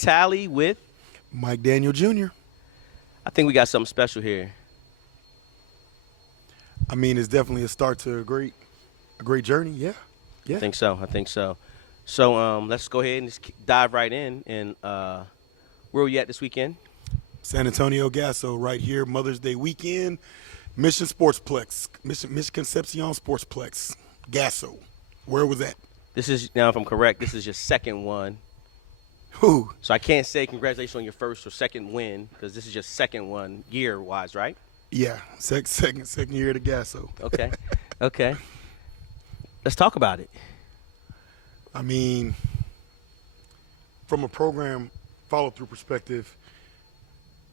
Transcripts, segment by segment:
Talley with Mike Daniel Jr. I think we got something special here. I mean, it's definitely a start to a great journey. Yeah. I think so. So let's go ahead and just dive right in. And where are we at this weekend? San Antonio Gasso right here, Mother's Day weekend. Mission Sportsplex, Mission Concepcion Sportsplex, Gasso. Where was that? This is, now if I'm correct, this is your second one. Who? So I can't say congratulations on your first or second win because this is your second one year-wise, right? Yeah, second year at Gasso. Okay. Let's talk about it. I mean, from a program follow-through perspective,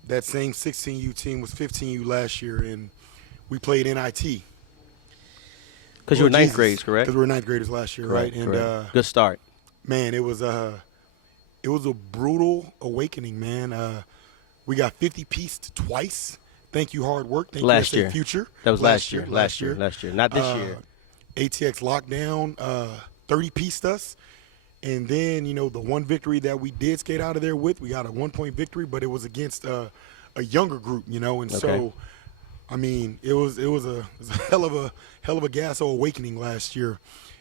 that same 16U team was 15U last year, and we played NIT. Because you were ninth graders, correct? Because we were ninth graders last year, correct, right? Correct. And good start. Man, it was a brutal awakening, man. We got 50-pieced twice. Thank you, hard work. Thank last you, year. Future. That was last year. Not this year. ATX lockdown 30-pieced us. And then, the one victory that we did skate out of there with, we got a 1-point victory, but it was against a younger group, and so, I mean, it was a hell of a Gasso awakening last year.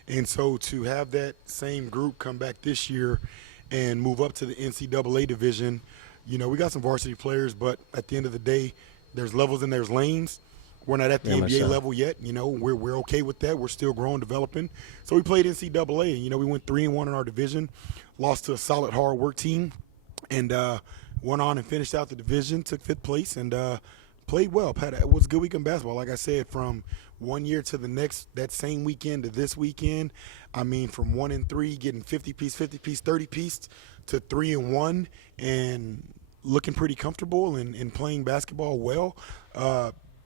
And so to have that same group come back this year and move up to the NCAA division, we got some varsity players, but at the end of the day, there's levels and there's lanes. We're not at the NBA level yet. We're okay with that. We're still growing, developing. So we played NCAA, and, we went 3-1 in our division, lost to a solid hard work team, and went on and finished out the division, took 5th place, and played well. It was a good week in basketball. Like I said, from one year to the next, that same weekend to this weekend, I mean, from 1-3, getting 50-piece, 30-piece to 3-1, and looking pretty comfortable and playing basketball well.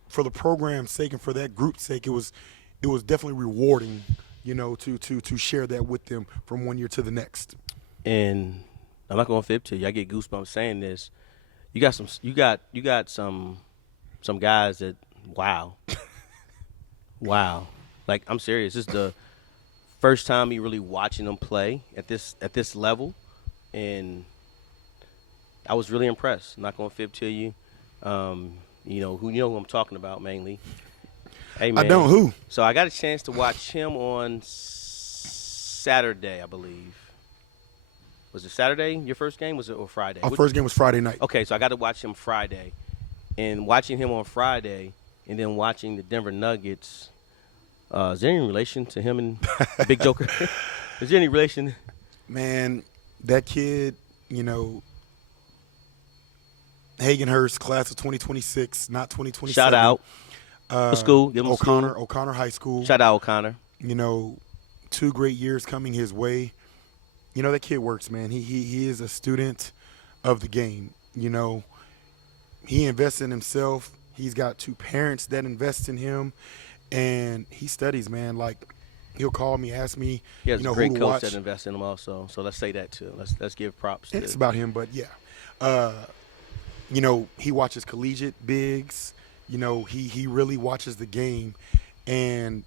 For the program's sake and for that group's sake, it was definitely rewarding, to share that with them from one year to the next. And I'm not going to fib to you. I get goosebumps saying this. You got some guys that wow. Like, I'm serious. This is the first time me really watching them play at this level, and I was really impressed. I'm not going to fib to you. Who I'm talking about mainly. Hey, man. I don't. Who? So I got a chance to watch him on Saturday, I believe. Was it Saturday, your first game, or Friday? Our first game was Friday night. Okay, so I got to watch him Friday. And watching him on Friday and then watching the Denver Nuggets, is there any relation to him and Big Joker? Is there any relation? Man, that kid, Hagenhurst, class of 2026, not 2027. Shout out. What school? Give him O'Connor High School. Shout out O'Connor. 2 great years coming his way. That kid works, man. He is a student of the game. He invests in himself. He's got 2 parents that invest in him, and he studies, man. Like, he'll call me, ask me, he has a great who to coach watch. That invests in him also. So let's say that too. Let's give props. It's about him, but yeah. He watches collegiate bigs. He really watches the game. And,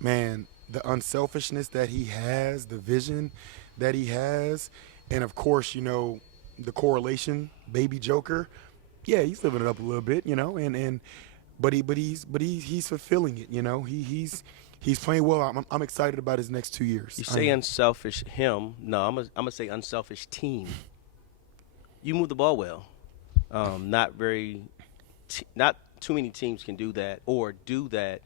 man, the unselfishness that he has, the vision that he has, and, of course, the correlation, Baby Joker, yeah, he's living it up a little bit, but he's fulfilling it, He's playing well. I'm excited about his next 2 years. You say unselfish him. No, I'm gonna say unselfish team. You move the ball well. Not too many teams can do that or do that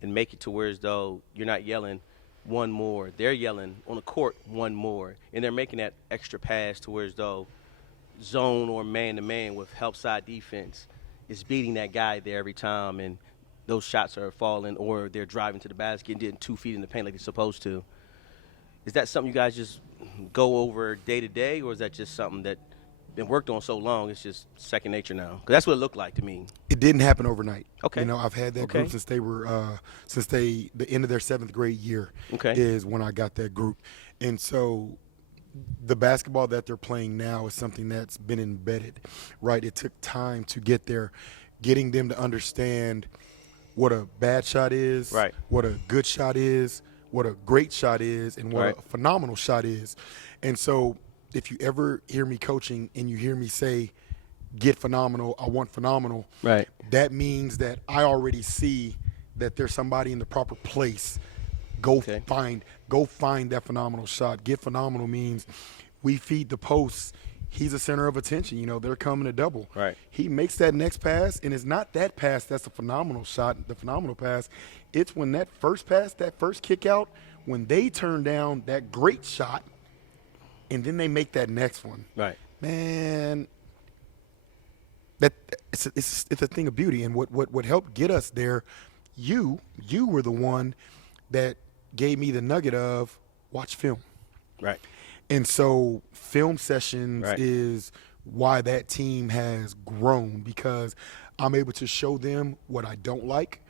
and make it to where as though you're not yelling one more. They're yelling on the court one more, and they're making that extra pass to where as though zone or man-to-man with help side defense is beating that guy there every time, and those shots are falling or they're driving to the basket and getting 2 feet in the paint like they're supposed to. Is that something you guys just go over day to day, or is that just something that been worked on so long, it's just second nature now? Because that's what it looked like to me. It didn't happen overnight. Okay. I've had that group since they were the end of their 7th grade year. Okay. Is when I got that group, and so the basketball that they're playing now is something that's been embedded, right? It took time to get there, getting them to understand what a bad shot is, right, what a good shot is, what a great shot is, and what right, a phenomenal shot is. And so if you ever hear me coaching and you hear me say, get phenomenal, I want phenomenal, Right. that means that I already see that there's somebody in the proper place. Go Okay. find that phenomenal shot. Get phenomenal means we feed the posts. He's the center of attention. You know, they're coming to double. Right. He makes that next pass, and it's not that pass that's the phenomenal shot, the phenomenal pass. It's when that first pass, that first kick out, when they turn down that great shot, and then they make that next one. Right. Man, it's a thing of beauty. And what helped get us there, you were the one that gave me the nugget of watch film. Right. And so film sessions Right. is why that team has grown, because I'm able to show them what I don't like.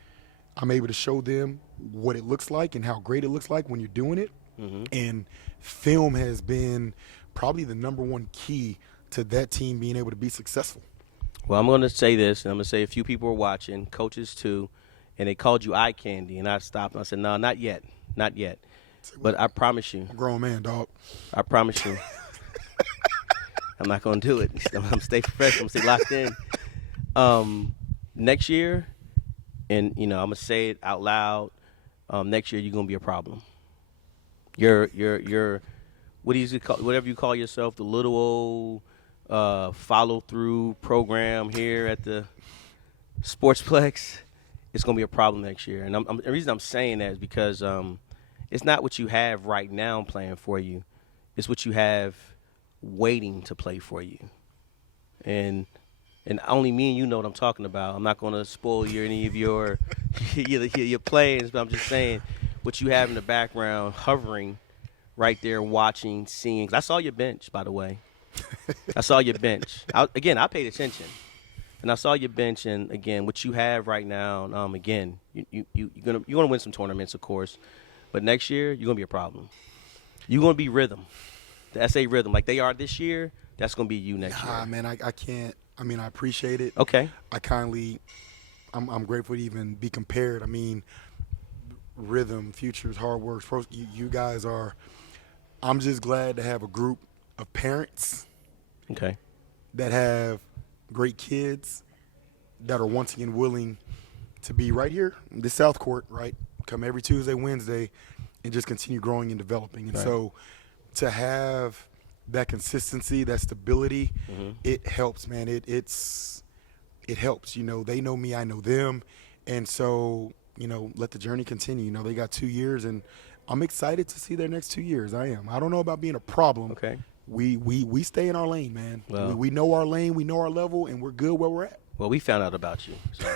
I'm able to show them what it looks like and how great it looks like when you're doing it. Mm-hmm. And film has been probably the number one key to that team being able to be successful. Well, I'm going to say this, and I'm going to say a few people were watching, coaches too, and they called you eye candy, and I stopped and I said, no, not yet. Not yet. But I promise you. I'm a grown man, dog. I promise you. I'm not going to do it. I'm going to stay fresh. I'm going to stay locked in. Next year, and, you know, I'm going to say it out loud, next year you're going to be a problem. You're what do you call, whatever you call yourself, the little old follow-through program here at the Sportsplex, it's going to be a problem next year. And the reason I'm saying that is because it's not what you have right now playing for you. It's what you have waiting to play for you. And only me and you know what I'm talking about. I'm not going to spoil any of your your plans, but I'm just saying what you have in the background hovering right there watching, seeing. 'Cause I saw your bench, by the way. I saw your bench. I paid attention. And I saw your bench, and, again, what you have right now, again, you're gonna win some tournaments, of course. But next year, you're going to be a problem. You're going to be rhythm. The SA rhythm. Like they are this year, that's going to be you next year. Man, I can't. I mean, I appreciate it. Okay. I'm grateful to even be compared. I mean, rhythm, futures, hard work. You guys are. I'm just glad to have a group of parents. Okay. That have great kids that are once again willing to be right here in the South Court, right? Come every Tuesday, Wednesday, and just continue growing and developing. And so to have that consistency, that stability, it helps, man. It helps. You know, they know me, I know them. And so, you know, let the journey continue. You know, they got 2 years, and I'm excited to see their next 2 years. I am. I don't know about being a problem. Okay. We stay in our lane, man. Well, we know our lane, we know our level, and we're good where we're at. Well, we found out about you. So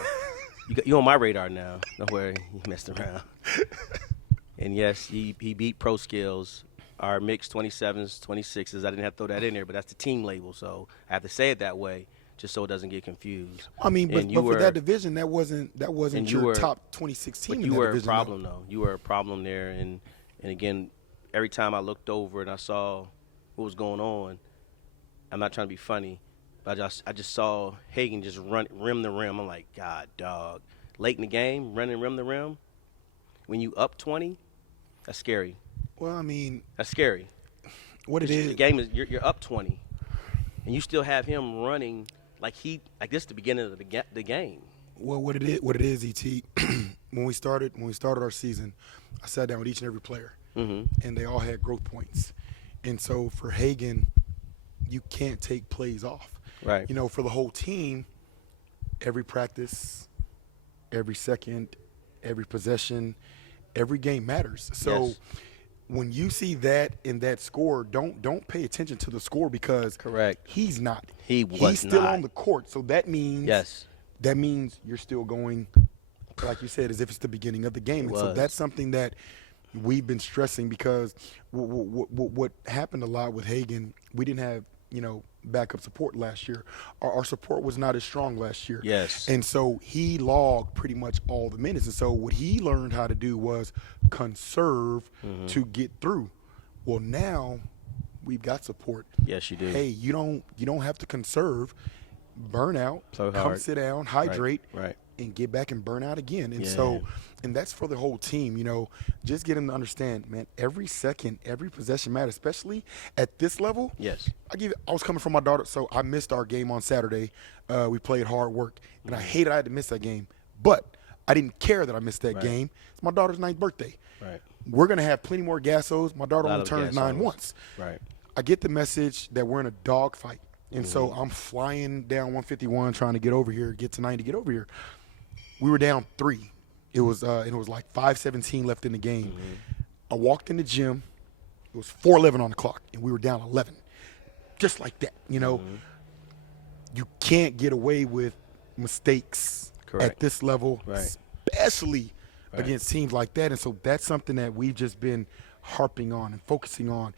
you're on my radar now. Don't worry. You messed around. And, yes, he beat Pro Skills, our mixed 27s, 26s. I didn't have to throw that in there, but that's the team label. So I have to say it that way just so it doesn't get confused. I mean, but for that division, that wasn't your top 26 team in that division. But you were a problem, though. You were a problem there. And again, every time I looked over and I saw what was going on, I'm not trying to be funny, but I just saw Hagan just run rim to rim. I'm like, God, dog. Late in the game, running rim to rim. When you up 20, that's scary. Well, I mean, that's scary. What it is, the game is you're up 20, and you still have him running like this is the beginning of the game. Well, what it is, ET. when we started our season, I sat down with each and every player, and they all had growth points. And so for Hagan, you can't take plays off. Right. You know, for the whole team, every practice, every second, every possession, every game matters. So when you see that in that score, don't pay attention to the score because he's not. He's still on the court. So that means you're still going, like you said, as if it's the beginning of the game. And so that's something that we've been stressing because what happened a lot with Hagan, we didn't have, you know, backup support last year. Our support was not as strong last year. Yes. And so he logged pretty much all the minutes. And so what he learned how to do was conserve to get through. Well, now we've got support. Yes, you do. Hey, you don't have to conserve. Burn out. So come sit down, hydrate. Right. and get back and burn out again. And Yeah. so, and that's for the whole team, just get them to understand, man, every second, every possession matters, especially at this level. Yes. I was coming from my daughter, so I missed our game on Saturday. We played hard work, and I hated I had to miss that game. But I didn't care that I missed that game. It's my daughter's 9th birthday. Right. We're going to have plenty more Gassos. My daughter only turned 9 Gassos. once. Right. I get the message that we're in a dog fight. And so I'm flying down 151 trying to get over here, get to 90 to get over here. We were down 3. It was like 5:17 left in the game. I walked in the gym. It was 4:11 on the clock, and we were down 11. Just like that, You can't get away with mistakes at this level, especially against teams like that. And so that's something that we've just been harping on and focusing on.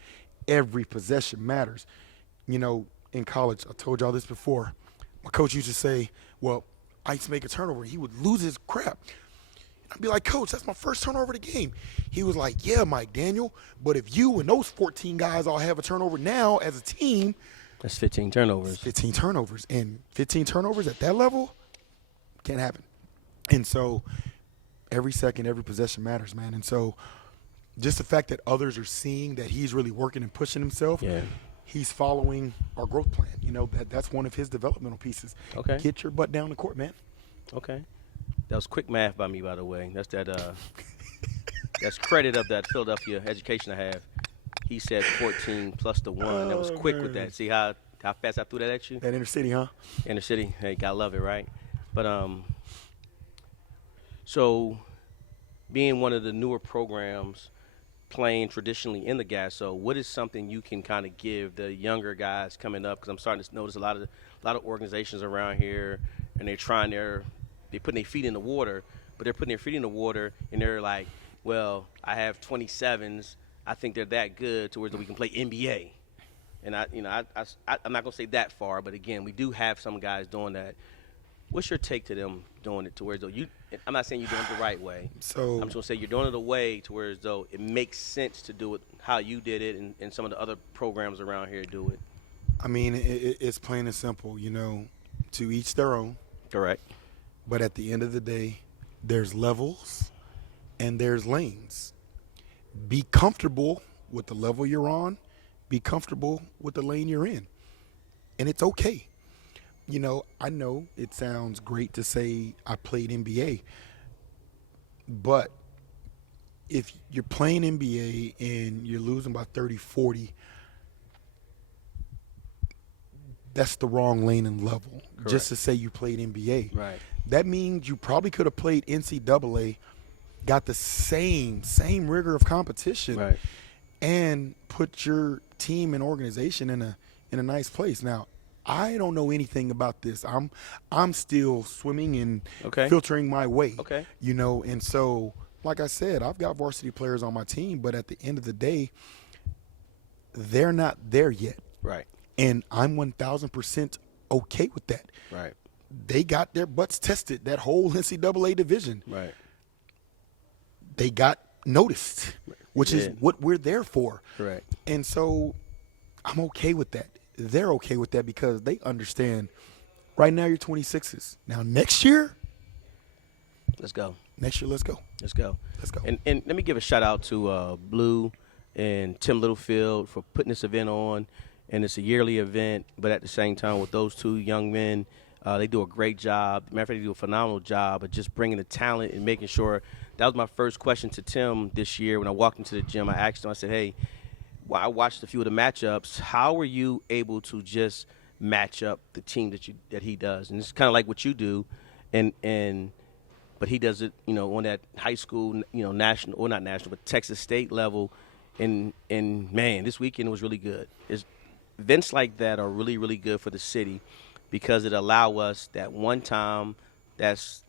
Every possession matters. In college, I told y'all this before, my coach used to say, well, I used to make a turnover. He would lose his crap. I'd be like, Coach, that's my first turnover of the game. He was like, yeah, Mike Daniel, but if you and those 14 guys all have a turnover now as a team, that's 15 turnovers. 15 turnovers. And 15 turnovers at that level can't happen. And so every second, every possession matters, man. And so just the fact that others are seeing that he's really working and pushing himself, he's following our growth plan. That's one of his developmental pieces. Okay. Get your butt down the court, man. Okay. That was quick math by me, by the way. That's that's credit of that Philadelphia education I have. He said 14 plus the 1. That was quick with that. See how fast I threw that at you? That inner city, huh? Inner city. Hey, gotta love it, right? But so being one of the newer programs playing traditionally in the Gasso, what is something you can kind of give the younger guys coming up? Because I'm starting to notice a lot of organizations around here, and they're putting their feet in the water, but they're putting their feet in the water, and they're like, well, I have 27s. I think they're that good to where we can play NBA. And I'm not gonna say that far, but again, we do have some guys doing that. What's your take to them doing it to where though I'm not saying you're doing it the right way. So I'm just gonna say you're doing it a way to where as though it makes sense to do it how you did it, and some of the other programs around here do it. I mean, it's plain and simple, to each their own. Correct. But at the end of the day, there's levels and there's lanes. Be comfortable with the level you're on. Be comfortable with the lane you're in. And it's okay. I know it sounds great to say I played NBA, but if you're playing NBA and you're losing by 30, 40, that's the wrong lane and level. Correct. Just to say you played NBA. Right. That means you probably could have played NCAA, got the same rigor of competition, and put your team and organization in a nice place. Now, I don't know anything about this. I'm still swimming and filtering my way. Okay. And so, like I said, I've got varsity players on my team, but at the end of the day, they're not there yet. Right. And I'm 1,000% okay with that. Right. They got their butts tested, that whole NCAA division. Right. They got noticed, which is what we're there for. Correct. And so I'm okay with that. They're okay with that because they understand right now you're 26s. Now next year, let's go. Next year, let's go. Let's go. Let's go. And let me give a shout out to Blue and Tim Littlefield for putting this event on. And it's a yearly event, but at the same time with those two young men, they do a great job. Matter of fact, they do a phenomenal job of just bringing the talent and making sure. That was my first question to Tim this year when I walked into the gym. I asked him, I said, hey, I watched a few of the matchups. How were you able to just match up the team that he does? And it's kind of like what you do, but he does it, on that high school, national, or not national, but Texas State level. And man, this weekend was really good. Events like that are really, really good for the city because it allow us that one time. That's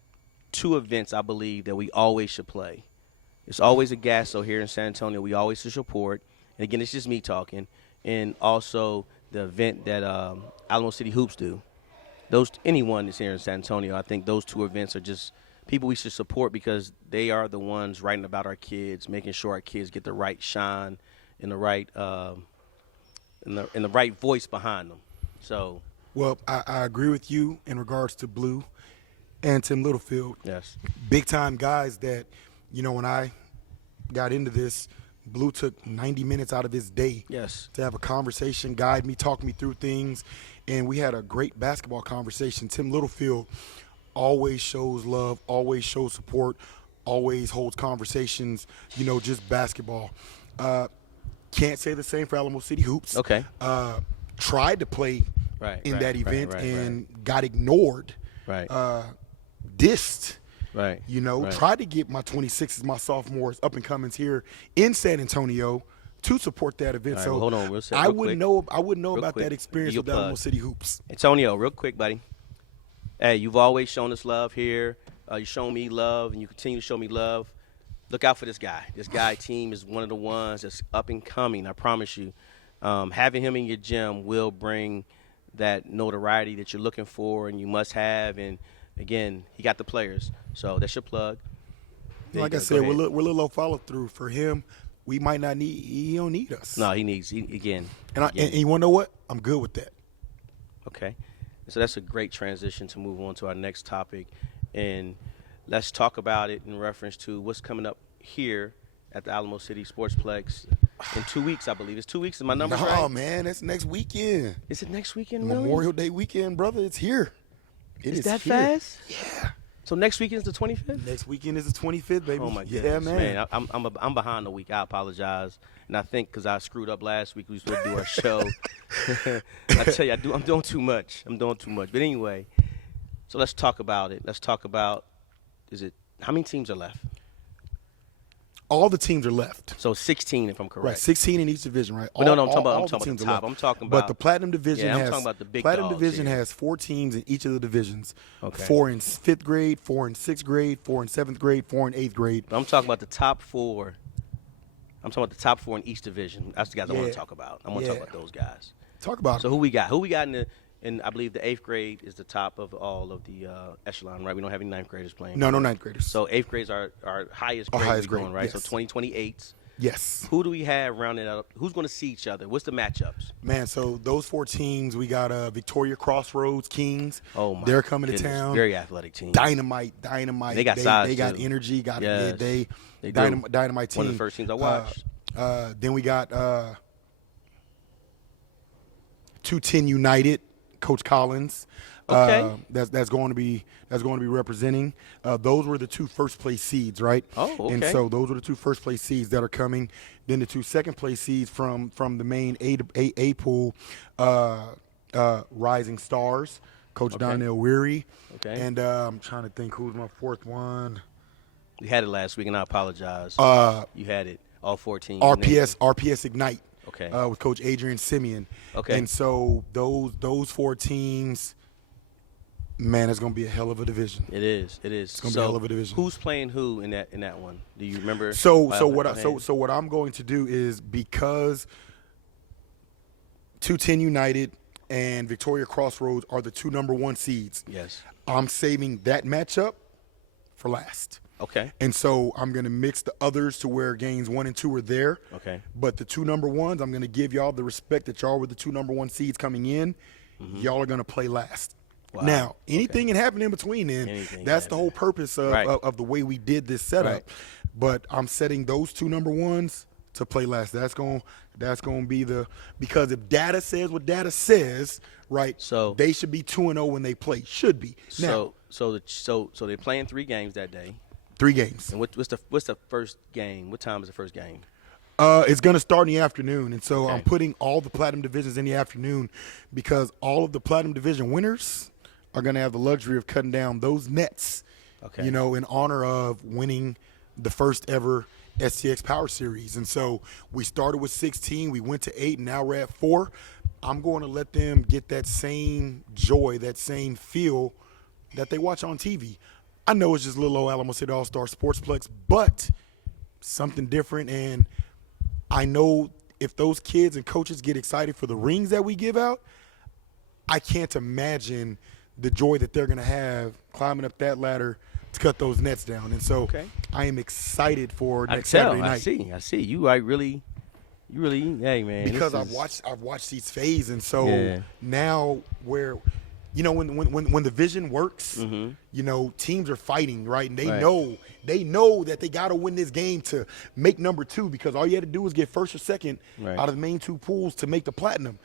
2 events I believe that we always should play. It's always a Gasso here in San Antonio. We always should support. And again, it's just me talking. And also the event that Alamo City Hoops do. Anyone that's here in San Antonio, I think those 2 events are just people we should support because they are the ones writing about our kids, making sure our kids get the right shine and the right and the right voice behind them. So, well, I agree with you in regards to Blue. and Tim Littlefield. Yes. Big time guys that, when I got into this, Blue took 90 minutes out of his day Yes. to have a conversation, guide me, talk me through things, and we had a great basketball conversation. Tim Littlefield always shows love, always shows support, always holds conversations, just basketball. Can't say the same for Alamo City Hoops. Okay. Tried to play in that event and got ignored, dissed. Right. Tried to get my 26s, my sophomores, up and comings here in San Antonio to support that event. Right, so well, hold on, real I wouldn't know Real about quick. that experience Give with your Alamo plug. City Hoops. Antonio, real quick, buddy. Hey, you've always shown us love here. You show me love, and you continue to show me love. Look out for this guy. This guy team is one of the ones that's up and coming. I promise you. Having him in your gym will bring that notoriety that you're looking for and you must have. And again, he got the players. So that's your plug. Like I said, we're a little low follow through for him. We might not need. He don't need us. No, he needs again. And you want to know what? I'm good with that. Okay. So that's a great transition to move on to our next topic. And let's talk about it in reference to what's coming up here at the Alamo City Sportsplex in 2 weeks, I believe. It's 2 weeks. Is my number right? No, man. That's next weekend. Is it next weekend, really? Memorial Day weekend, brother. It's here. It is that here. fast? Yeah. So next weekend is the 25th? Next weekend is the 25th, baby. Oh, my goodness. Yeah, man. I'm behind the week. I apologize. And I think because I screwed up last week, we were supposed to do our show. I tell you, I'm doing too much. But anyway, so let's talk about it. Let's talk about, how many teams are left? All the teams are left. So 16, if I'm correct. Right, 16 in each division, right? I'm talking about the top. I'm talking about. But the Platinum Division I'm talking about the big dogs here. has 4 teams in each of the divisions. Okay. 4 in 5th grade, 4 in 6th grade, 4 in 7th grade, 4 in 8th grade. But I'm talking about the top 4. I'm talking about the top 4 in each division. That's the guys I want to talk about. I want to talk about those guys. Talk about So it. who we got? Who we got in I believe the 8th grade is the top of all of the echelon, right? We don't have any 9th graders playing. No 9th graders. So 8th grades are our highest grade. Our highest going, grade, right? yes. So 2028s. Yes. Who do we have rounding up? Who's going to see each other? What's the matchups? Man, so those 4 teams, we got Victoria Crossroads Kings. Oh, my They're coming goodness. to town. Very athletic team. Dynamite. They got size, They got too. energy. Yes, they do. dynamite team. One of the first teams I watched. Then we got 210 United, Coach Collins. Okay. That's going to be representing. Those were the 2 first place seeds, right? Oh, okay. And so those are the 2 first place seeds that are coming. Then the 2 second place seeds from the main A pool, Rising Stars, Coach Donnell Weary. Okay. And I'm trying to think who's my 4th one. We had it last week, and I apologize. You had it, all 14. RPS Ignite. Okay. With Coach Adrian Simeon. Okay. And so those 4 teams, man, it's going to be a hell of a division. It is. It's going to be a hell of a division. Who's playing who in that one? Do you remember? So what I'm going to do is, because 210 United and Victoria Crossroads are the 2 number 1 seeds. Yes. I'm saving that matchup for last. Okay. And so I'm going to mix the others to where games 1 and 2 are there. Okay. But the 2 number 1s, I'm going to give y'all the respect that y'all were the 2 number 1 seeds coming in. Mm-hmm. Y'all are going to play last. Wow. Now, anything can happen in between then. That's the whole purpose of the way we did this setup. Right. But I'm setting those 2 number 1s to play last. That's going to be because if data says what data says, right? So they should be 2-0 when they play. Should be. Now, so they're playing 3 games that day. 3 games. And what's the first game? What time is the first game? It's going to start in the afternoon, and so Okay. I'm putting all the Platinum Divisions in the afternoon because all of the Platinum Division winners are going to have the luxury of cutting down those nets, Okay. in honor of winning the first ever STX Power Series. And so we started with 16, we went to 8, and now we're at 4. I'm going to let them get that same joy, that same feel that they watch on TV. I know it's just little old Alamo City All-Star Sportsplex, but something different. And I know if those kids and coaches get excited for the rings that we give out, I can't imagine the joy that they're going to have climbing up that ladder to cut those nets down. And so I am excited for next Saturday night. I see. You are really, hey man. Because I've watched these phase, and so now where you know, when the vision works, you know, teams are fighting, right? And they know that they got to win this game to make number 2, because all you had to do was get first or second out of the main 2 pools to make the platinum.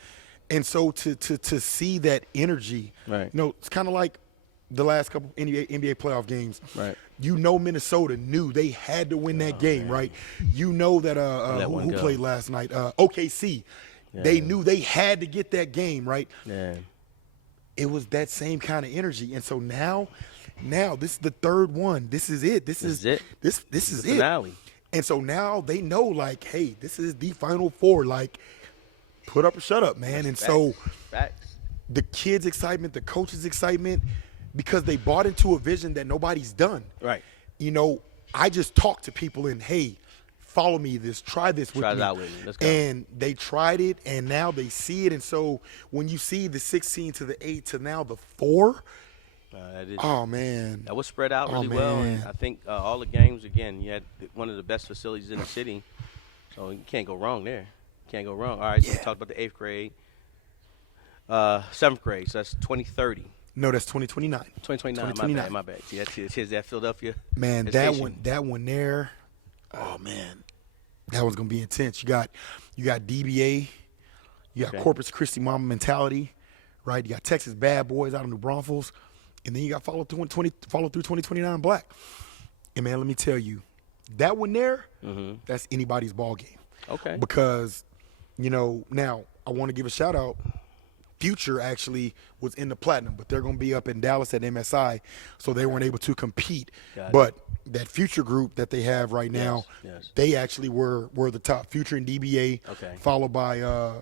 And so to see that energy, you know, it's kind of like the last couple NBA playoff games. Right. You know, Minnesota knew they had to win that game, right? You know that who played last night? OKC. Yeah. They knew they had to get that game, right? Yeah. It was that same kind of energy. And so now this is the third one. This is it. This is it. This is the finale. And so now they know, like, hey, this is the Final Four. Like, put up or shut up, man. That's and facts. So Facts. The kids' excitement, the coaches' excitement, because they bought into a vision that nobody's done. Right. You know, I just talk to people and, hey, follow me, try this with me. Try it out with me. Let's go. And they tried it, and now they see it. And so when you see the 16 to the 8 to now the 4, oh, man. That was spread out really man. well. And I think all the games, again, you had one of the best facilities in the city. So you can't go wrong there. Can't go wrong. All right, so we talked about the 8th grade. 7th grade, so that's 2030. No, that's 2029. 2029. My bad. See, that's that Philadelphia. Man, that one there. Oh man, that one's gonna be intense. You got DBA, you got Corpus Christi Mama mentality, right? You got Texas Bad Boys out in New Braunfels, and then you got follow through 2029 Black. And man, let me tell you, that one there, that's anybody's ball game. Okay. Because, you know, now I want to give a shout out. Future actually was in the platinum, but they're going to be up in Dallas at MSI, so they weren't able to compete. But that Future group that they have right now, they actually were the top. Future and DBA, followed by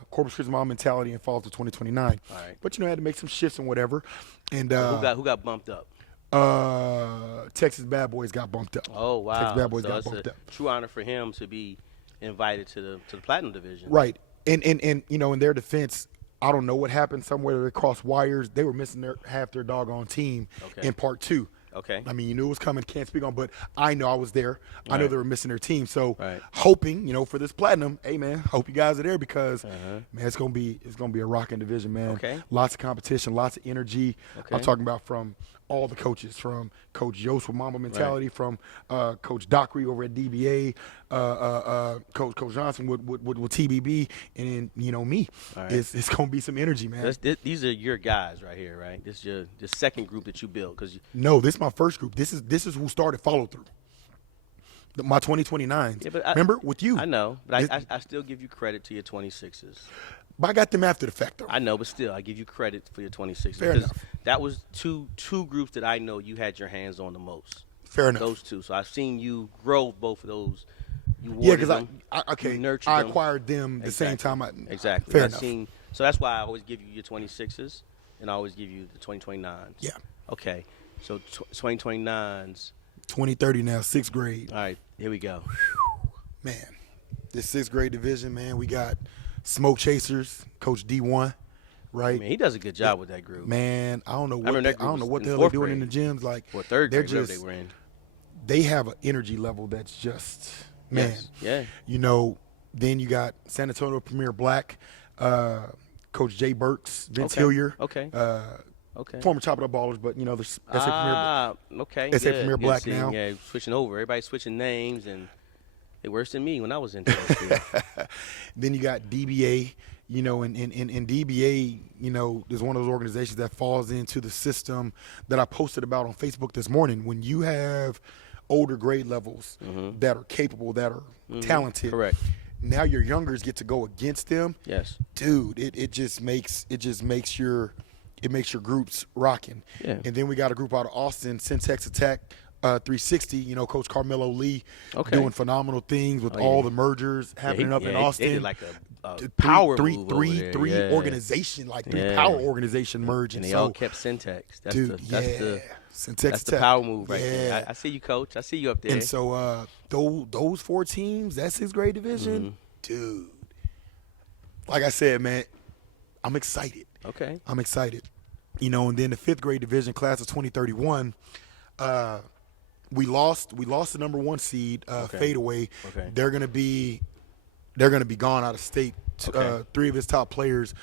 Corpus Christi Mom Mentality, and followed to 2029. All right. But, you know, had to make some shifts and whatever. And who got bumped up? Texas Bad Boys got bumped up. Oh, wow. Texas Bad Boys so got bumped up. True honor for him to be invited to the platinum division. Right. And you know, in their defense, I don't know what happened. Somewhere they crossed wires. They were missing half their doggone team in part 2. Okay. I mean, you knew it was coming. Can't speak on, but I know I was there. I know they were missing their team. So hoping, you know, for this platinum, hey man, hope you guys are there because man, it's gonna be a rocking division, man. Okay. Lots of competition, lots of energy. I'm talking about from all the coaches, from Coach Yost with Mamba Mentality, from Coach Dockery over at DBA, Coach Johnson with TBB, and then, you know, me. It's going to be some energy, man. These are your guys right here, right? This is the second group that you built. No, this is my first group. This is who started follow through. My 2029s. Yeah, remember, with you. I know, but I still give you credit to your 26s. But I got them after the fact, though. I know, but still, I give you credit for your 26s. Fair enough. That was two groups that I know you had your hands on the most. Fair enough. Those two. So I've seen you grow both of those. Yeah, because I acquired them the same time. Exactly. Fair enough. So that's why I always give you your 26s, and I always give you the 2029s. Yeah. Okay. So 2029s. 2030 now, 6th grade. All right, here we go. Man, this 6th grade division, man, we got Smoke Chasers, Coach D1, right? Man, he does a good job with that group. Man, I don't know what the hell they're doing in the gyms. Like, third grade they were in. They have an energy level that's just, man. Yes. Yeah. You know, then you got San Antonio Premier Black, Coach Jay Burks, Vince Hillier. Okay. Former Chop It Up Ballers, but, you know, there's SA Premier Black now. Yeah, switching over. Everybody's switching names, and they worse than me when I was in school. Then you got DBA, you know, and DBA, you know, is one of those organizations that falls into the system that I posted about on Facebook this morning. When you have older grade levels that are capable, that are talented. Correct. Now your youngers get to go against them. Yes. Dude, it just makes your groups rocking. Yeah. And then we got a group out of Austin, Syntax Attack 360, you know, Coach Carmelo Lee doing phenomenal things with all the mergers happening up in Austin. They did like a power move three organization, like three power organization merge. And they all kept Syntax. That's Syntax the power move right there. I see you, Coach. I see you up there. And so those 4 teams, that 6th grade division, dude, like I said, man, I'm excited. Okay. I'm excited. You know, and then the 5th grade division class of 2031, we lost the number 1 seed, Fadeaway. Okay. They're gonna be gone out of state. 3 of his top players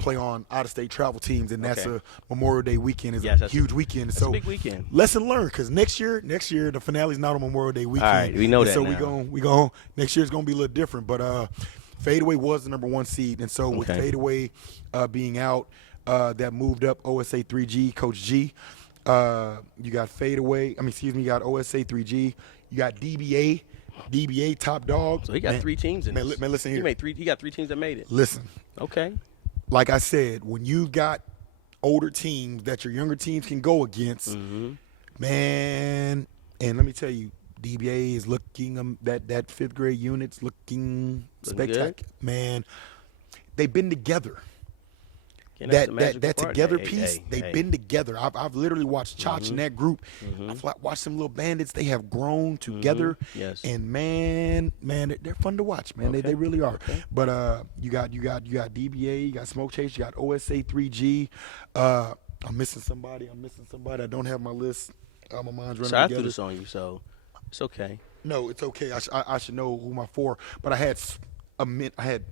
play on out-of-state travel teams, and that's Okay. a Memorial Day weekend is Yes, a huge weekend. That's So a big weekend. lesson learned, because next year the finale's not on Memorial Day weekend. All right, we know and that so now. we go next year's gonna be a little different. But Fadeaway was the number 1 seed, and so with Okay. Fadeaway being out, that moved up OSA 3G, Coach G. You got Fadeaway. You got OSA 3G. You got DBA top dog. So he got Man, 3 teams in man, this. listen He here. made 3. He got 3 teams that made it. Listen, Okay. like I said, when you've got older teams that your younger teams can go against, man, and let me tell you, DBA is looking that 5th grade unit's looking Looking good? spectacular. Man, they've been together. And that's the That magical part. together Hey, piece, hey, they've hey. been together. I've literally watched Chach in that group. I've watched some little bandits. They have grown together. Yes. And man, they're fun to watch, man. Okay. They really are. Okay. But you got DBA, you got Smoke Chase, you got OSA 3G. I'm missing somebody. I don't have my list. My mind's running So I together. threw this on you, so it's okay. No, it's okay. I should know who my 4. But I had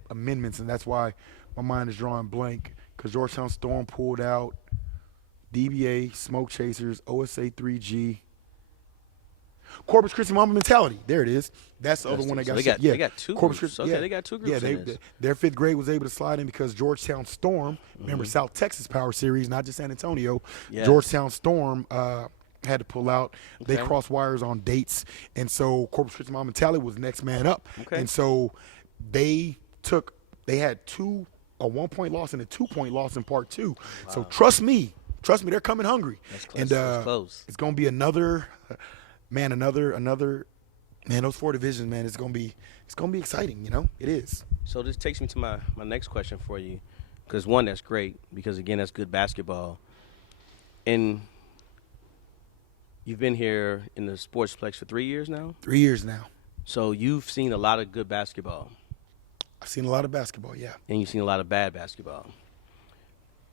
amendments, and that's why my mind is drawing blank. Because Georgetown Storm pulled out, DBA, Smoke Chasers, OSA 3G, Corpus Christi Mamba Mentality. There it is. That's the other one that So got they shut. got- they got 2 Corpus groups. Christi. Okay, they got 2 groups Yeah, in this. their 5th grade was able to slide in because Georgetown Storm, remember South Texas Power Series, not just San Antonio. Yes. Georgetown Storm had to pull out. They Okay. crossed wires on dates, and so Corpus Christi Mamba Mentality was next man up. Okay. And so they had a 1-point loss and a 2-point loss in part 2. So trust me, they're coming hungry. That's close. And That's close. it's gonna be another man. Those 4 divisions, man. It's gonna be exciting. It is. So this takes me to my next question for you, because one, that's great, because again, that's good basketball. And you've been here in the Sportsplex for 3 years now, 3 years now. so you've seen a lot of good basketball, I've seen a lot of basketball. Yeah, and you've seen a lot of bad basketball.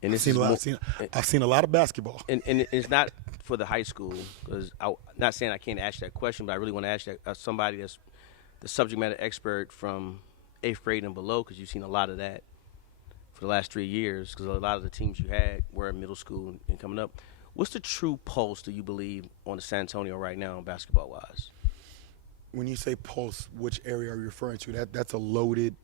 And I've seen a lot of basketball. And it's not for the high school, because I'm not saying I can't ask that question, but I really want to ask that somebody that's the subject matter expert from 8th grade and below, because you've seen a lot of that for the last 3 years, because a lot of the teams you had were in middle school and coming up. What's the true pulse, do you believe, on the San Antonio right now, basketball-wise? When you say pulse, which area are you referring to? That's a loaded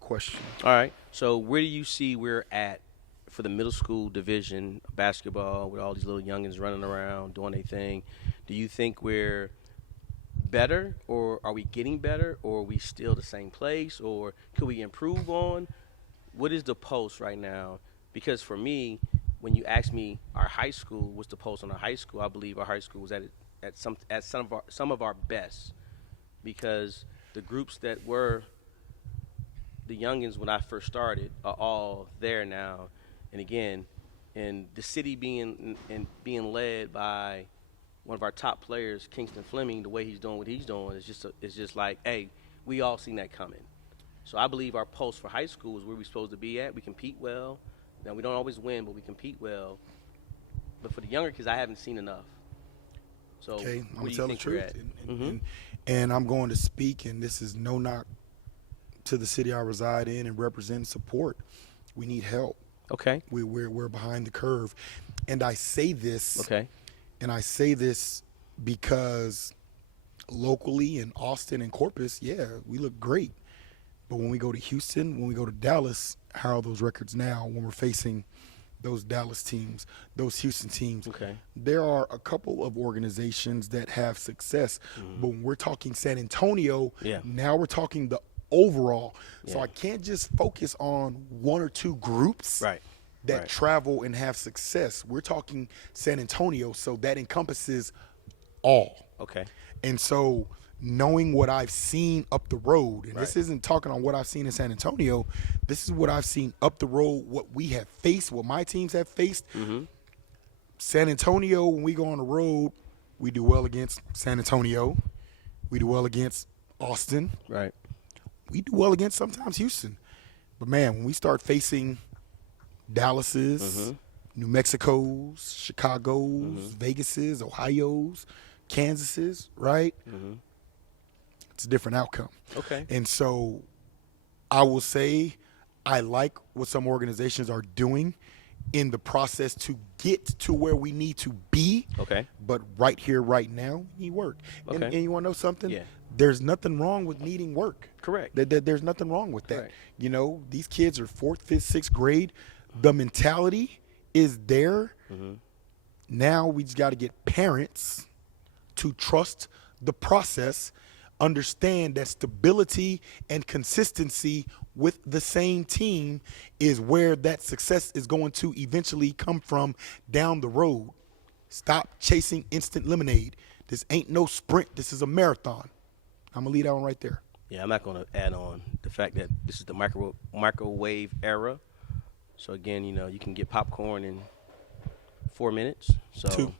question. All right. So where do you see we're at for the middle school division of basketball with all these little youngins running around doing their thing? Do you think we're better, or are we getting better, or are we still the same place, or could we improve on? What is the pulse right now? Because for me, when you ask me our high school, what's the pulse on our high school, I believe our high school was at some of our best, because the groups that were the youngins when I first started are all there now. And again, and the city being led by one of our top players, Kingston Fleming, the way he's doing what he's doing is just like, hey, we all seen that coming. So I believe our pulse for high school is where we're supposed to be at. We compete well. Now, we don't always win, but we compete well. But for the younger kids, I haven't seen enough. So Okay, I'm where gonna do tell you the think we're truth, at? and I'm going to speak, and this is no knock to the city I reside in and represent and support. We need help. Okay. We're behind the curve, and I say this. Okay. And I say this because locally in Austin and Corpus, yeah, we look great. But when we go to Houston, when we go to Dallas, how are those records now when we're facing those Dallas teams, those Houston teams? Okay. There are a couple of organizations that have success, but when we're talking San Antonio, Yeah. now we're talking the overall. So Yeah. I can't just focus on 1 or 2 groups Right. that Right. travel and have success. We're talking San Antonio, so that encompasses all. Okay. And so knowing what I've seen up the road, and this Right. isn't talking on what I've seen in San Antonio, this is what I've seen up the road, what we have faced, what my teams have faced. San Antonio, when we go on the road, we do well against San Antonio. We do well against Austin. Right. We do well against sometimes Houston. But, man, when we start facing Dallases, New Mexico's, Chicago's, Vegas's, Ohio's, Kansas's, right? It's a different outcome. Okay. And so I will say I like what some organizations are doing in the process to get to where we need to be. Okay. But right here, right now, we need work. Okay. And you want to know something? Yeah. There's nothing wrong with needing work. Correct. There's nothing wrong with that. Correct. You know, these kids are 4th, 5th, 6th grade. The mentality is there. Mm-hmm. Now we just got to get parents to trust the process, understand that stability and consistency with the same team is where that success is going to eventually come from down the road. Stop chasing instant lemonade. This ain't no sprint. This is a marathon. I'm going to leave that one right there. Yeah, I'm not going to add on the fact that this is the microwave era. So, again, you know, you can get popcorn in 4 minutes. So 2.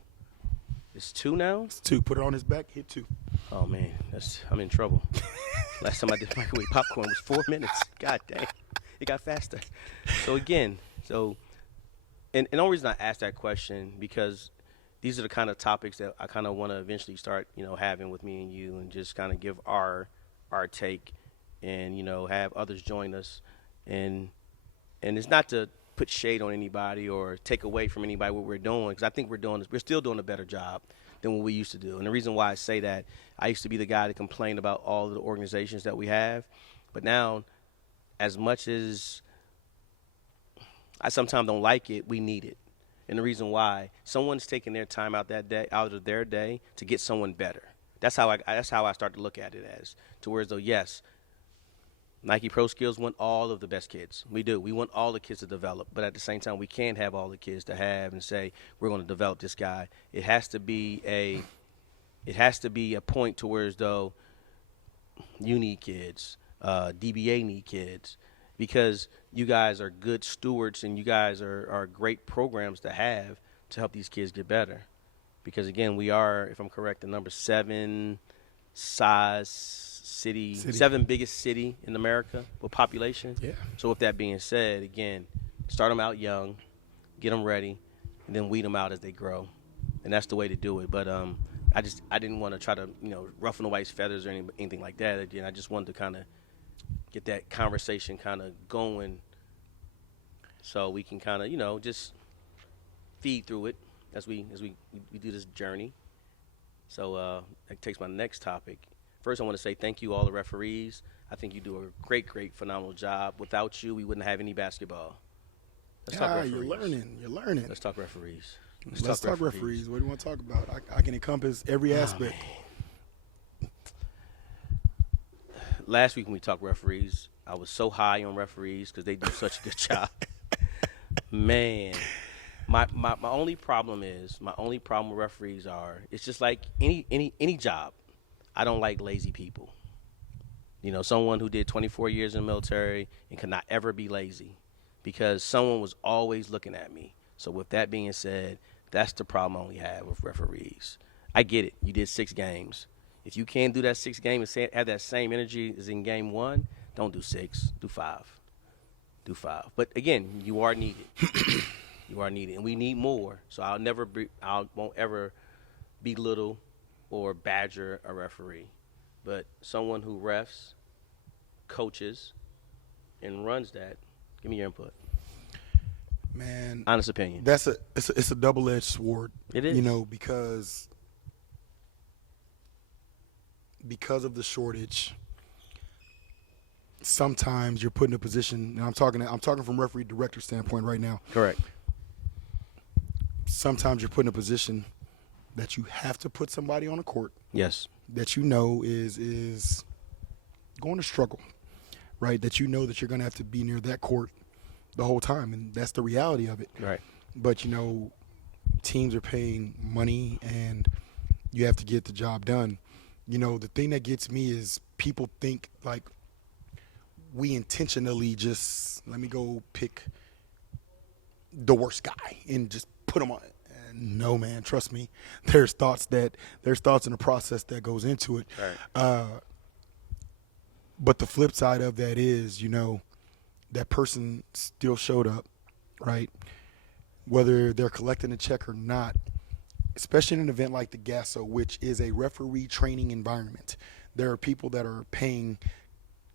It's 2 now? It's 2. Put it on his back, hit 2. Oh, man, I'm in trouble. Last time I did microwave popcorn was 4 minutes. God dang. It got faster. So, again, and the only reason I asked that question because these are the kind of topics that I kind of want to eventually start, you know, having with me and you and just kind of give our take and, you know, have others join us. And it's not to put shade on anybody or take away from anybody what we're doing because I think we're still doing a better job than what we used to do. And the reason why I say that, I used to be the guy to complain about all of the organizations that we have. But now, as much as I sometimes don't like it, we need it. And the reason why, someone's taking their time out of their day to get someone better. That's how I start to look at it as, to where as though, yes, Nike Pro Skills want all of the best kids. We do. We want all the kids to develop. But at the same time, we can't have all the kids to have and say, we're going to develop this guy. It has to be a point to where as though you need kids, DBA need kids, because you guys are good stewards and you guys are great programs to have to help these kids get better. Because, again, we are, if I'm correct, the number 7 size city, 7th biggest city in America with population. Yeah. So with that being said, again, start them out young, get them ready, and then weed them out as they grow. And that's the way to do it. But I didn't want to try to, you know, ruffle the white's feathers or anything like that. Again, I just wanted to kind of get that conversation kind of going so we can kind of, you know, just feed through it as we do this journey. So that takes my next topic. First, I want to say thank you, all the referees. I think you do a great, phenomenal job. Without you, we wouldn't have any basketball. Let's talk referees. You're learning. Let's talk referees. Let's talk referees. What do you want to talk about? I can encompass every aspect. Last week when we talked referees, I was so high on referees because they do such a good job. Man, my only problem with referees it's just like any job. I don't like lazy people. You know, someone who did 24 years in the military and could not ever be lazy because someone was always looking at me. So with that being said, that's the problem I only have with referees. I get it. You did 6 games. If you can't do that 6 games and have that same energy as in game 1, don't do 6. Do 5. Do 5. But, again, you are needed. You are needed. And we need more. So I won't ever belittle or badger a referee, but someone who refs, coaches, and runs that. Give me your input. Man, honest opinion. It's a double-edged sword. It is, you know, because of the shortage. Sometimes you're put in a position, and I'm talking from referee director standpoint right now. Correct. Sometimes you're put in a position that you have to put somebody on a court. Yes. That you know is going to struggle, right? That you know that you're going to have to be near that court the whole time, and that's the reality of it. Right. But, you know, teams are paying money, and you have to get the job done. You know, the thing that gets me is people think, like, we intentionally just, let me go pick the worst guy and just put him on it. No, man, trust me. There's thoughts in the process that goes into it. Right. But the flip side of that is, you know, that person still showed up, right? Whether they're collecting a check or not, especially in an event like the GASO, which is a referee training environment. There are people that are paying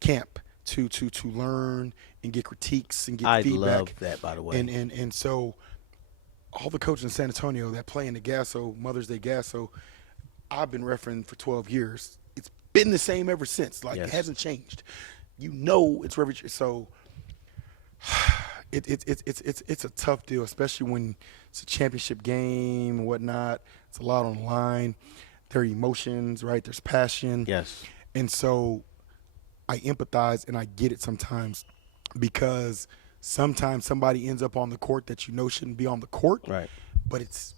camp to learn and get critiques and get I feedback. love that, by the way. And so all the coaches in San Antonio that play in the Gasso, Mother's Day Gasso, I've been refereeing for 12 years. It's been the same ever since. Like, Yes. It hasn't changed. You know it's referee. So it's a tough deal, especially when it's a championship game and whatnot. It's a lot on the line. There are emotions, right? There's passion. Yes. And so I empathize and I get it sometimes, because sometimes somebody ends up on the court that you know shouldn't be on the court. Right. But it's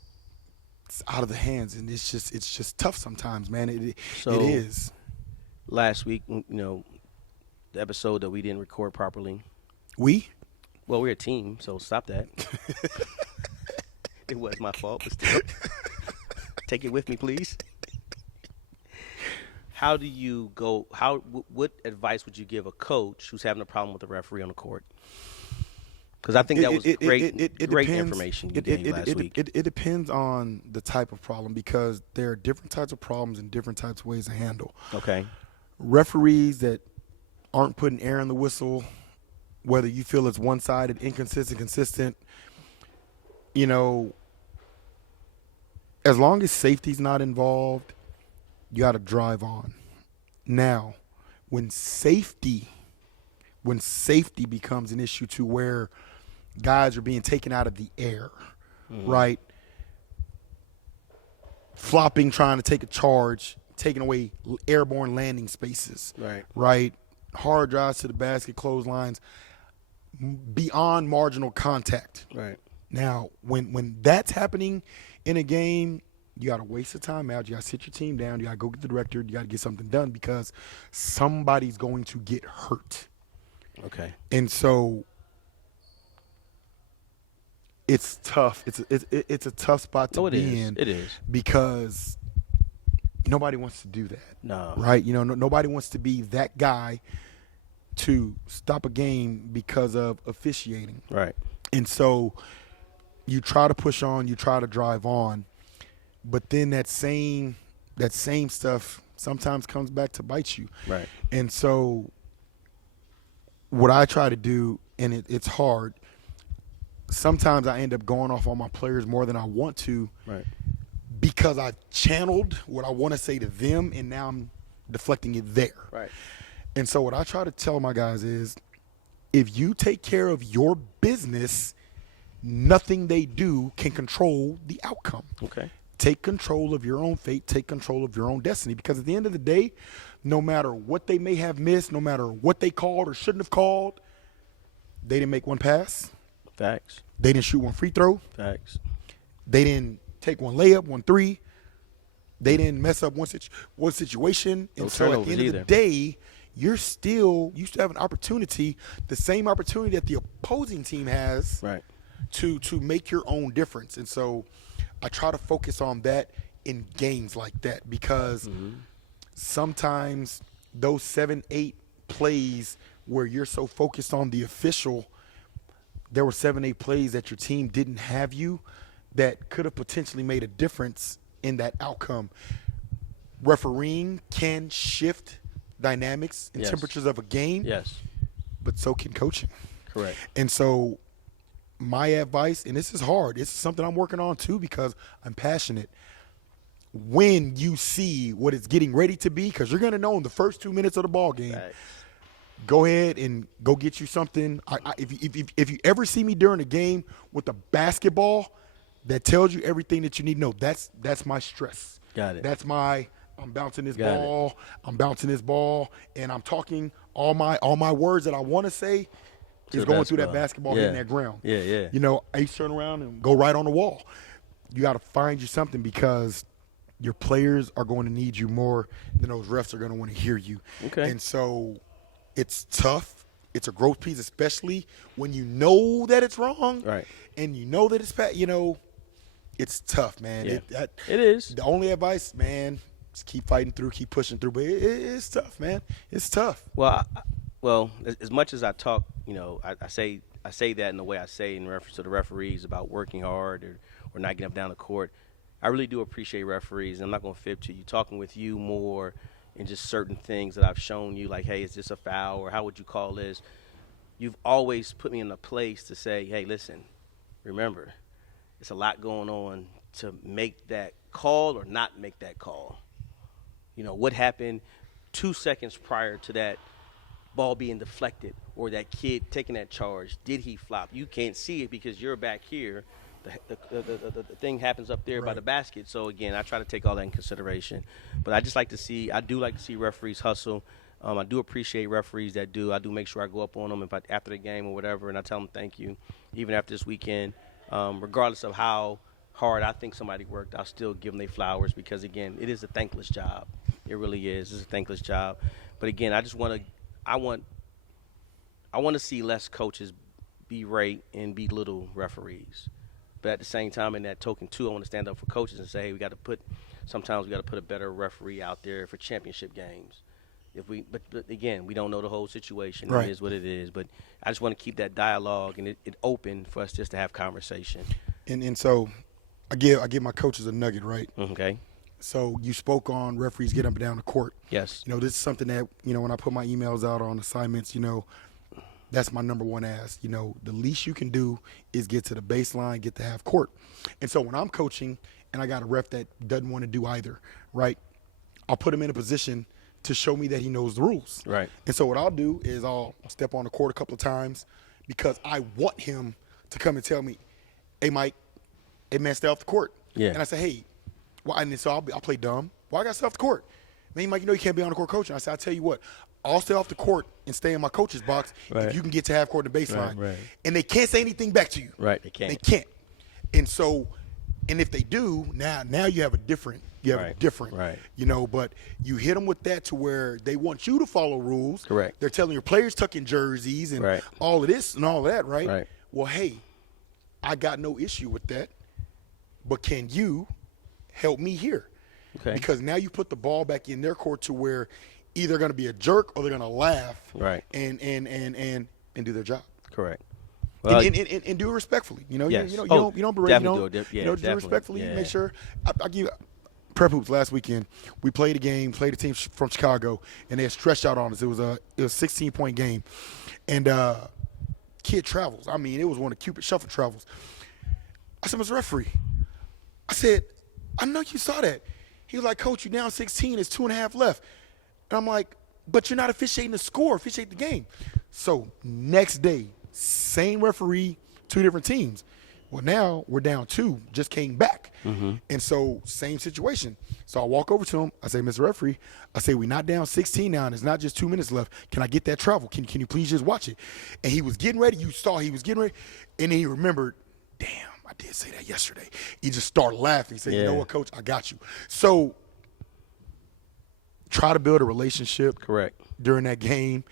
out of the hands, and it's just tough sometimes, man. It So- is. Last week, the episode that we didn't record properly. Well, we're a team, so stop that. It was my fault, but still. Take it with me, please. How do you go? What advice would you give a coach who's having a problem with the referee on the court? Because I think that was great depends. information you gave last week. It depends on the type of problem, because there are different types of problems and different types of ways to handle. Okay. Referees that aren't putting air in the whistle, whether you feel it's one-sided, inconsistent, consistent, as long as safety's not involved, you got to drive on. Now, when safety becomes an issue to where guys are being taken out of the air, right? Flopping, trying to take a charge, taking away airborne landing spaces, right? Hard drives to the basket, clotheslines, beyond marginal contact. Right. Now, when that's happening in a game, you got to waste the time out. You got to sit your team down. You got to go get the director. You got to get something done, because somebody's going to get hurt. Okay. And so it's tough. It's a tough spot to be in. It is. Because nobody wants to do that. No. Right? Nobody wants to be that guy to stop a game because of officiating. Right. And so you try to push on, you try to drive on, but then that same stuff sometimes comes back to bite you. Right. And so what I try to do, and it's hard, sometimes I end up going off on my players more than I want to, Right. because I've channeled what I want to say to them, and now I'm deflecting it there. Right. And so what I try to tell my guys is, if you take care of your business, nothing they do can control the outcome. Okay. Take control of your own fate. Take control of your own destiny. Because at the end of the day, no matter what they may have missed, no matter what they called or shouldn't have called, they didn't make one pass. Facts. They didn't shoot one free throw. Facts. They didn't take one layup, one three. They didn't mess up one situation. No And so at turnovers the end of either. the day, you still have an opportunity, the same opportunity that the opposing team has, Right. to make your own difference. And so I try to focus on that in games like that, because sometimes those 7-8 plays where you're so focused on the official, there were 7-8 plays that your team didn't have you that could have potentially made a difference in that outcome. Refereeing can shift dynamics and Yes. temperatures of a game, Yes. but so can coaching. Correct. And so my advice, and this is hard, this is something I'm working on too, because I'm passionate. When you see what it's getting ready to be, because you're going to know in the first 2 minutes of the ball game, Facts. go ahead and go get you something. If you ever see me during a game with a basketball that tells you everything that you need to know, that's my stress. Got it. That's my, I'm bouncing this Got it. ball, I'm bouncing this ball, and I'm talking all my words that I want to say To is the going through that basketball. basketball, Yeah. hitting that ground. Yeah, yeah. Ace turn around and go right on the wall. You got to find you something, because your players are going to need you more than those refs are going to want to hear you. Okay. And so it's tough. It's a growth piece, especially when you know that it's wrong. Right. And you know that it's it's tough, man. Yeah. It is. The only advice, man, is keep fighting through, keep pushing through. But it's tough, man. It's tough. Well, as much as I talk, I say that in the way I say in reference to the referees about working hard or not getting up down the court. I really do appreciate referees. I'm not going to fib to you. Talking with you more, and just certain things that I've shown you, like, hey, is this a foul, or how would you call this? You've always put me in a place to say, hey, listen, remember, it's a lot going on to make that call or not make that call. You know, what happened 2 seconds prior to that ball being deflected or that kid taking that charge? Did he flop? You can't see it because you're back here. The thing happens up there by the basket. So, again, I try to take all that in consideration. But I just like to see – I do like to see referees hustle. I do appreciate referees that do. I do make sure I go up on them after the game or whatever, and I tell them thank you. Even after this weekend, regardless of how hard I think somebody worked, I'll still give them their flowers because, again, it is a thankless job. It really is. It's a thankless job. But, again, I want to see less coaches berate and belittle referees. But at the same time, in that token, too, I want to stand up for coaches and say, hey, sometimes we got to put a better referee out there for championship games. But again, we don't know the whole situation. Right. It is what it is. But I just want to keep that dialogue and it open for us just to have conversation. And so I give my coaches a nugget, right? Okay. So you spoke on referees get up and down the court. Yes. You know, this is something that, you know, when I put my emails out on assignments, you know, that's my number one ask. You know, the least you can do is get to the baseline, get to half court. And so when I'm coaching and I got a ref that doesn't want to do either, right, I'll put him in a position to show me that he knows the rules. Right. And so what I'll do is I'll step on the court a couple of times because I want him to come and tell me, hey, Mike, hey, man, stay off the court. Yeah. And I say, hey, why? And so I'll play dumb. Why I got to stay off the court? Man, Mike, you know you can't be on the court coaching. I said, I'll tell you what, I'll stay off the court and stay in my coach's box if you can get to half court in the baseline. Right. And they can't say anything back to you. Right, they can't. They can't. And so, and if they do, now you have a different Right. you know, but you hit them with that to where they want you to follow rules. Correct. They're telling your players tuck in jerseys and all of this and all of that, right? Right. Well, hey, I got no issue with that, but can you help me here? Okay. Because now you put the ball back in their court to where either they're going to be a jerk or they're going to laugh and do their job. Correct. Well, and do it respectfully. You know, yes. you don't berate. You do it respectfully. Yeah. Make sure. I give prep hoops last weekend. We played a team from Chicago, and they had stretched out on us. It was a 16-point game, and kid travels. I mean, it was one of Cupid Shuffle travels. I said, Mr. Referee, I said, I know you saw that. He was like, Coach, you down 16. It's 2.5 left. And I'm like, but you're not officiating the score, officiate the game. So next day, same referee, 2 different teams. Well, now we're down 2, just came back. Mm-hmm. And so same situation. So I walk over to him. I say, Mr. Referee, I say, we're not down 16 now, and it's not just 2 minutes left. Can I get that travel? Can you please just watch it? And he was getting ready. You saw he was getting ready. And then he remembered, damn, I did say that yesterday. He just started laughing. He said, you know what, Coach, I got you. So try to build a relationship during that game.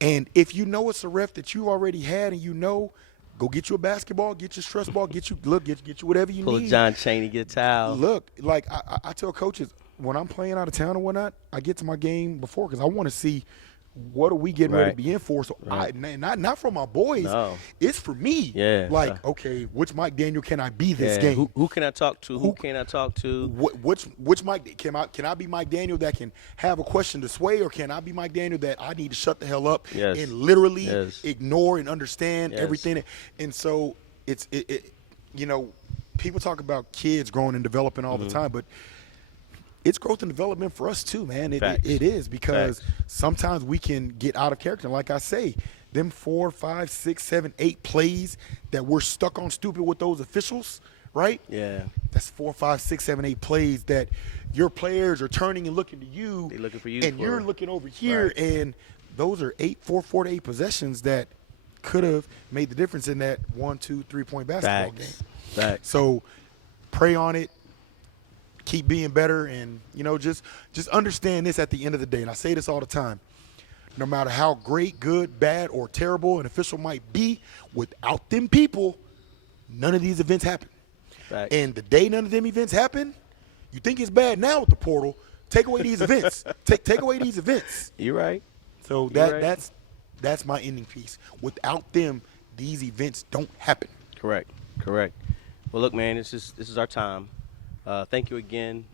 And if you know it's a ref that you already had and you know, go get you a basketball, get your stress ball, get you whatever you need. Pull a John Chaney, get a towel. Look, like I tell coaches, when I'm playing out of town or whatnot, I get to my game before because I want to see what are we getting ready to be in for. So not for my boys. No. It's for me. Yeah. Like, okay, which Mike Daniel can I be this game? Who can I talk to? Who can I talk to? Which Mike can I be Mike Daniel that can have a question to sway, or can I be Mike Daniel that I need to shut the hell up and literally ignore and understand everything? And so it's you know, people talk about kids growing and developing all the time, but it's growth and development for us too, man. It is because sometimes we can get out of character. Like I say, them 4, 5, 6, 7, 8 plays that we're stuck on stupid with those officials, right? Yeah. That's 4, 5, 6, 7, 8 plays that your players are turning and looking to you. They're looking for you. And you're looking over here, and those are 4 to 8 possessions that could have made the difference in that 1, 2, 3-point basketball game. Facts. So pray on it. Keep being better, and, you know, just understand this at the end of the day. And I say this all the time. No matter how great, good, bad, or terrible an official might be, without them people, none of these events happen. Facts. And the day none of them events happen, you think it's bad now with the portal. Take away these events. Take away these events. You're right. So that's my ending piece. Without them, these events don't happen. Correct. Well, look, man, this is our time. Thank you again.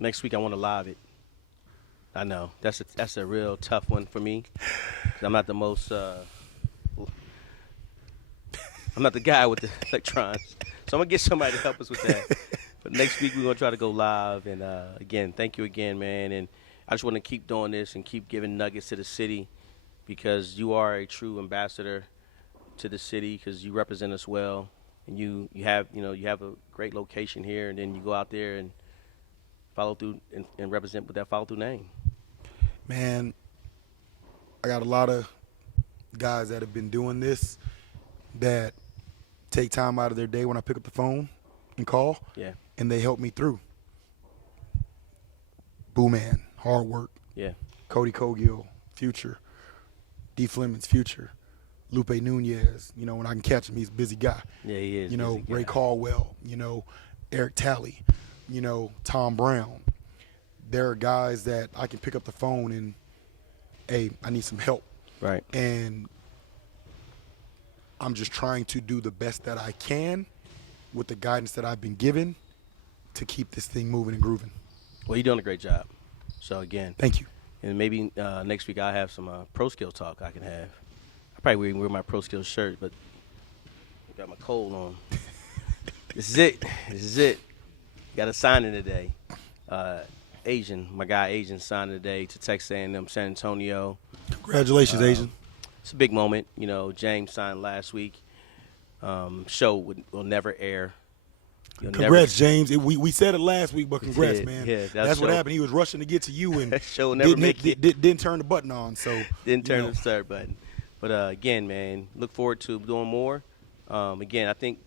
Next week I want to live it. I know that's a real tough one for me. I'm not the most. I'm not the guy with the electrons, so I'm gonna get somebody to help us with that. But next week we're gonna try to go live. And again, thank you again, man. And I just want to keep doing this and keep giving nuggets to the city, because you are a true ambassador to the city, because you represent us well, and you have a great location here, and then you go out there and follow through and represent with that follow through name. Man, I got a lot of guys that have been doing this that take time out of their day when I pick up the phone and call, and they help me through. Boo Man, hard work. Yeah. Cody Cogill, Future. D. Fleming's Future. Lupe Nunez, when I can catch him, he's a busy guy. Yeah, he is. Ray Caldwell, Eric Talley, Tom Brown. There are guys that I can pick up the phone and, hey, I need some help. Right. And I'm just trying to do the best that I can with the guidance that I've been given to keep this thing moving and grooving. Well, you're doing a great job. So, again. Thank you. And maybe next week I'll have some pro skill talk I can have. I probably wear my pro skill shirt, but I got my cold on. This is it. Got a signing today. My guy Asian signed today to Texas A&M San Antonio. Congratulations, Asian. It's a big moment. James signed last week. Show will never air. Congrats, James. We said it last week, but congrats, man. Yeah, that's what happened. He was rushing to get to you and show will never make it. Didn't turn the button on. So didn't turn the start button. But again, man, look forward to doing more. Again, I think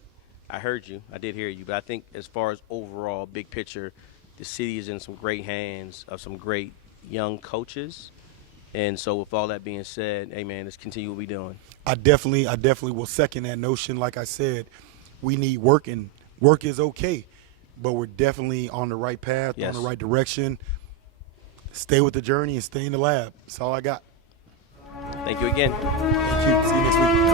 I heard you. I did hear you. But I think as far as overall big picture, the city is in some great hands of some great young coaches. And so with all that being said, hey, man, let's continue what we're doing. I definitely will second that notion. Like I said, we need work, and work is okay. But we're definitely on the right path, on the right direction. Stay with the journey and stay in the lab. That's all I got. Thank you again. Thank you. See you next week.